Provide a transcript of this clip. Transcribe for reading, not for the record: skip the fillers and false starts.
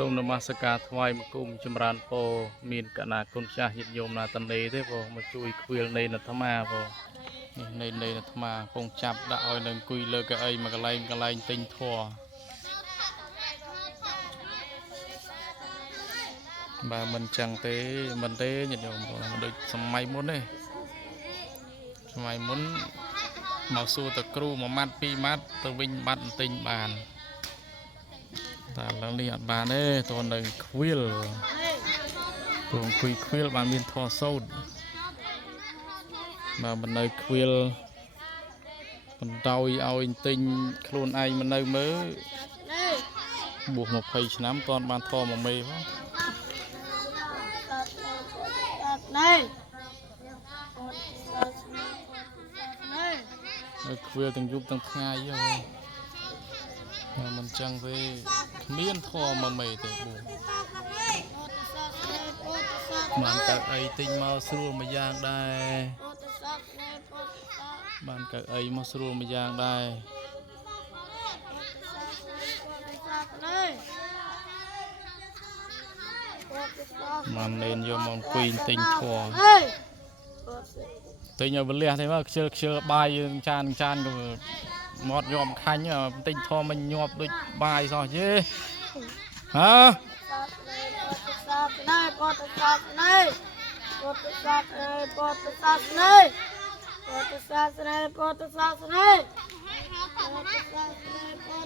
សូមនមស្ការថ្វាយបង្គំចម្រើនពរមានកណាគុណចាស់ញាតិញោមណាតនេទេបងមកជួយខ្វៀលនៃអាត្មាបងនេះនៃអាត្មាពងចាប់ដាក់ឲ្យនៅអង្គុយលើកៅអីមួយកន្លែងទិញធัวបើមិនចឹងទេមិនទេញាតិញោមបងដូចសម័យមុនទេសម័យមុនមកសួរតគ្រូមួយម៉ាត់ពីរម៉ាត់ទៅវិញបាត់ទិញបានតែឡើងនេះអត់បានទេតើនៅខ្វៀលព្រោះអង្គុយខ្វៀលបានមានធေါ်សោតបើមិននៅខ្វៀលបន្តឲ្យទិញខ្លួនឯងមិននៅមើលបួស20ឆ្នាំតន់បានធေါ်មួយមេផងនៅខ្វៀលទាំងយប់ទាំងថ្ងៃហ៎មិនចឹងទេគ្មានធေါ်មួយមេទេបួសបានកៅអីទិញមកស្រួលមួយយ៉ាងដែរបានកៅអីមកស្រួលមួយយ៉ាងដែរបានលេនយកមកអង្គុយទិញធေါ်ទិញឲ្យវលះទេមកខ្ជិលបាយចានក៏មាត់ញាប់ខាញ់ទិញធေါ်មិនញាប់ដូចបាយសោះយេហ៎ពុទ្ធសាសនាពុទ្ធសាសនាពុទ្ធសាសនាពុទ្ធសាសនាពុទ្ធសាសនាពុទ្ធសាសនាពុទ្ធសាសនាពុ